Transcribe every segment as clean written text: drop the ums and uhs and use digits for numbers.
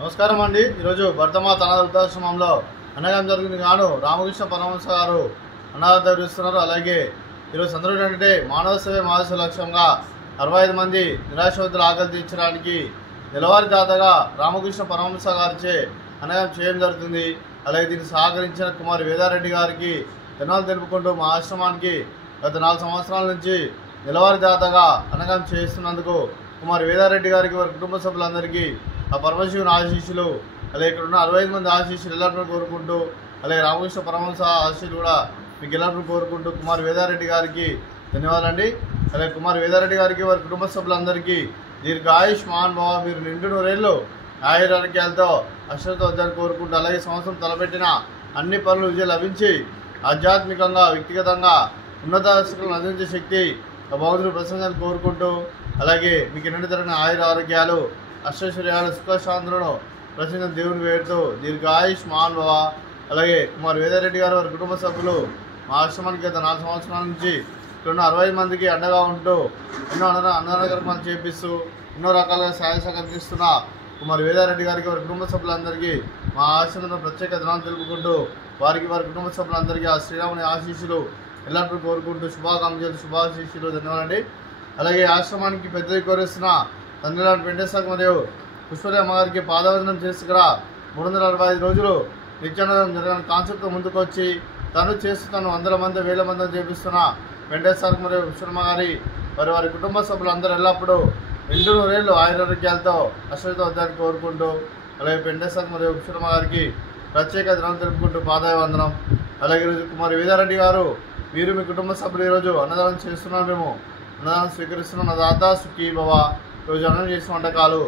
నమస్కారం అండి. ఈరోజు భరతమాత అనాథ వృద్ధాశ్రమంలో అన్నదానం జరిగింది గాను రామకృష్ణ పరమహంస గారు అన్నదానం నిర్వహిస్తున్నారు. అలాగే ఈరోజు సందర్భం ఏంటంటే మానవ సేవ మహాసేవ లక్ష్యంగా 65 మంది నిరాశ్రతుల ఆకలి తీర్చడానికి నెలవారీ దాతగా రామకృష్ణ పరమహంస గారిచే అన్నదానం చేయడం జరుగుతుంది. అలాగే దీన్ని సహకరించిన కుమారి వేదారెడ్డి గారికి ధన్యవాదాలు తెలుపుకుంటూ మా ఆశ్రమానికి గత 4 సంవత్సరాల నుంచి నెలవారీ దాతగా అన్నదానం చేస్తున్నందుకు కుమారి వేదారెడ్డి గారికి వారి కుటుంబ సభ్యులందరికీ ఆ పరమశివుని ఆశీస్సులు, అలాగే ఇక్కడ ఉన్న 65 మంది ఆశీస్సులు ఎల్లప్పుడూ కోరుకుంటూ, అలాగే రామకృష్ణ పరమహంస ఆశీస్సులు కూడా మీకు ఎల్లప్పుడూ కోరుకుంటూ కుమారి వేదారెడ్డి గారికి ధన్యవాదాలండి. అలాగే కుమారి వేదారెడ్డి గారికి వారి కుటుంబ సభ్యులందరికీ దీర్ఘాయుష్ మహాన్ భావ, మీరు నిండు 100 ఏళ్ళు ఆయురారోగ్యాలతో అశ్వతో వద్దని కోరుకుంటూ, అలాగే సంవత్సరం తలపెట్టిన అన్ని పనులు విజయం లభించి ఆధ్యాత్మికంగా వ్యక్తిగతంగా ఉన్నత స్థితులను అందించే శక్తి భగవంతుడు ప్రసంగాన్ని కోరుకుంటూ, అలాగే మీకు నిండు తరగని ఆయురారోగ్యాలు అష్టైశ్వర్యాలు సుఖశాంతులను ప్రసంగ దేవుని వేడుతూ దీర్ఘాయుష్ మహాన్ భవ. అలాగే కుమార్ వేదారెడ్డి గారు వారి కుటుంబ సభ్యులు మా ఆశ్రమానికి గత 4 సంవత్సరాల నుంచి ఇక్కడ ఉన్న 65 మందికి అండగా ఉంటూ ఎన్నో అన్నదాన కార్యక్రమాలు చేపిస్తూ ఎన్నో రకాలుగా సహాయ సహకరిస్తున్న కుమార్ వేదారెడ్డి గారికి వారి కుటుంబ సభ్యులందరికీ మా ఆశ్రమంలో ప్రత్యేక ధనాలు తెలుపుకుంటూ వారికి వారి కుటుంబ సభ్యులందరికీ ఆ శ్రీరాముని ఆశీస్సులు ఎల్లప్పుడూ కోరుకుంటూ శుభాకాంక్షలు శుభాశీస్సులు ధన్యవాదాలండి. అలాగే ఆశ్రమానికి పెద్దది కోరిస్తున్న తండ్రిలాంటి వెంకటేశ్వర మరియు పుష్పదేవ అమ్మగారికి పాదవందనం చేసి ఇక్కడ 365 రోజులు నిత్యానందం జరగని కాన్సెప్ట్తో ముందుకు వచ్చి తను చేస్తున్న 100 మంది 1000 మంది చేపిస్తున్న వెంకటేశ్వర మరియు పుష్పమ్మ గారి వారి కుటుంబ సభ్యులు అందరూ ఎల్లప్పుడూ 200 ఏళ్ళు ఆయురారోగ్యాలతో అశ్వతో వద్దని కోరుకుంటూ, అలాగే వెంకటేశ్వర మరియు పుష్పమ్మ గారికి ప్రత్యేక దినం తెలుపుకుంటూ పాదవందనం. అలాగే ఈరోజు కుమారి వేదారెడ్డి గారు మీరు మీ కుటుంబ సభ్యులు ఈరోజు అన్నదానం చేస్తున్నాం, మేము అన్నదానం స్వీకరిస్తున్నాం. దాత సుఖీ భవ. ఈరోజు అన్నం చేసిన వంటకాలు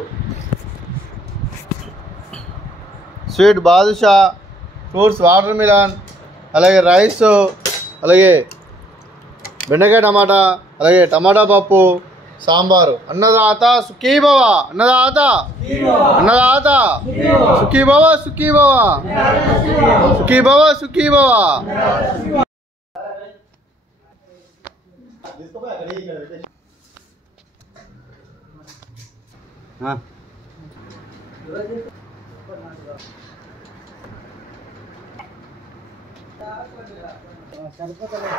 sweet badusha, fruits water melon, అలాగే రైస్, అలాగే బెండకాయ టమాటా, అలాగే టమాటా పప్పు, సాంబారు. అన్నదాత సుఖీ భవ, అన్నదాత అన్నదాత సుఖీ భవ, సుఖీ భవ, సుఖీ భవ, సుఖీ భవ. సరిపోతుంది.